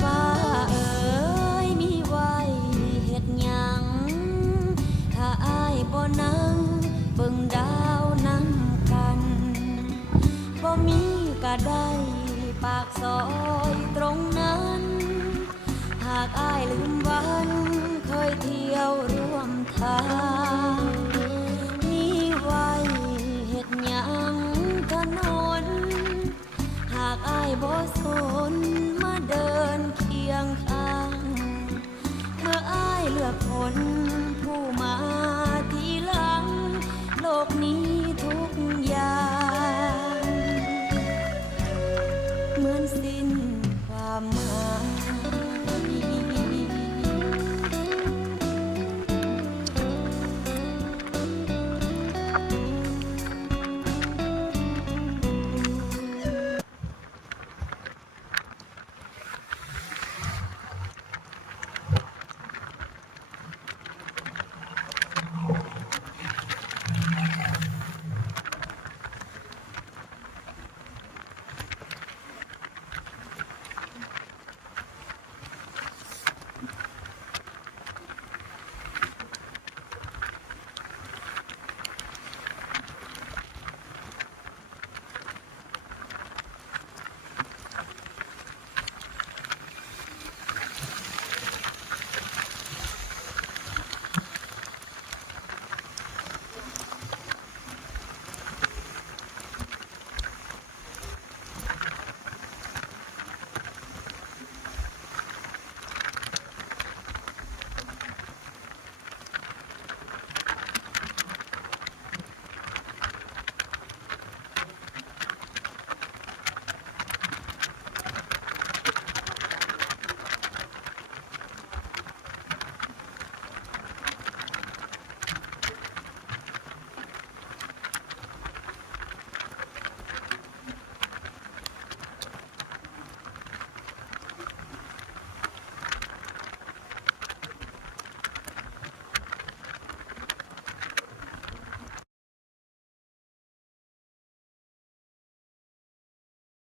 ฟ้าเอ๋ยมีไว้เฮ็ดหยังถ้าอ้ายบ่นั่งเบิ่งดาวนำกันบ่มีก็ได้ปากซอยตรงนั้นหากอ้ายลืมวันเคยเที่ยวร่วมทางมีไว้เฮ็ดหยังถนนหากอ้ายบ่สนมาเดินเคียงข้างเมื่ออ้ายเลือกคน